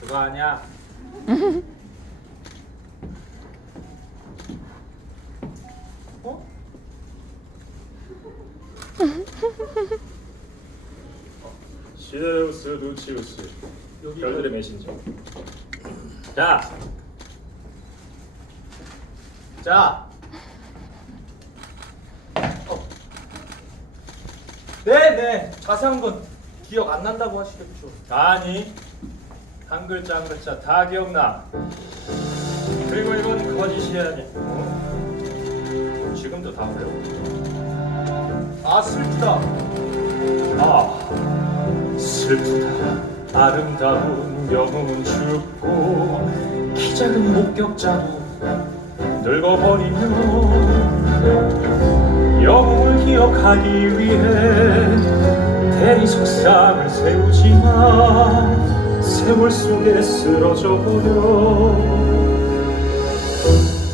그거 아니야. 어? 시데우스 루치우스 별들의 메신저 자 자. 네, 네. 자세한 건 기억 안 난다고 하시겠죠. 아니 한 글자 한 글자 다 기억나 그리고 이건 거짓이 아니야 어? 지금도 다 그래요 아, 슬프다. 아 슬프다 아름다운 영웅은 죽고 키 작은 목격자도 늙어버리며 영웅을 기억하기 위해 대리 석상을 세우지만 세월 속에 쓰러져 버려.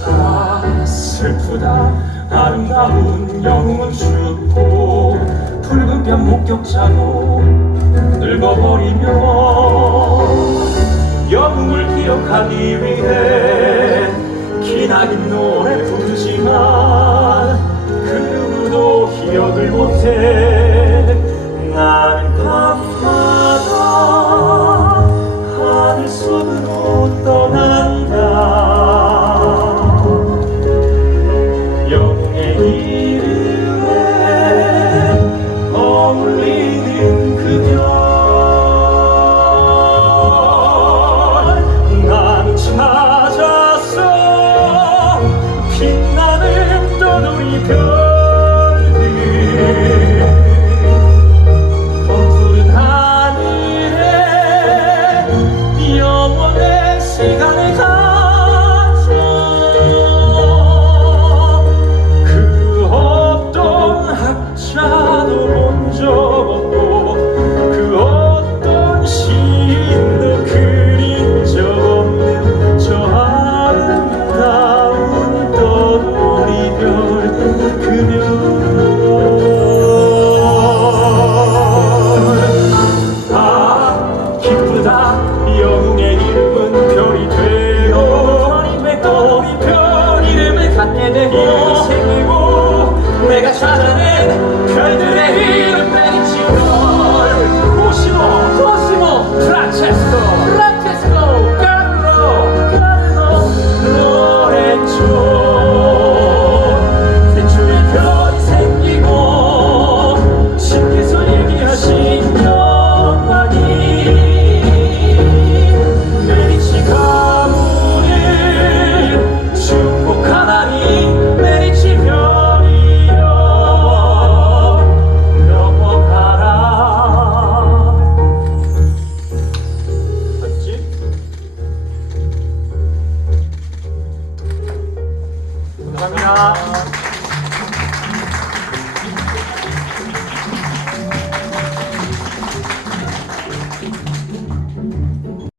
아 슬프다. 아름다운 영웅은 죽고 붉은 뺨 목격자도 늙어버리며 영웅을 기억하기 위해 기나긴 노래 부르지만 기억을 이름이 생기고 내가 찾아낸 별들의 이름 베 감사합니다.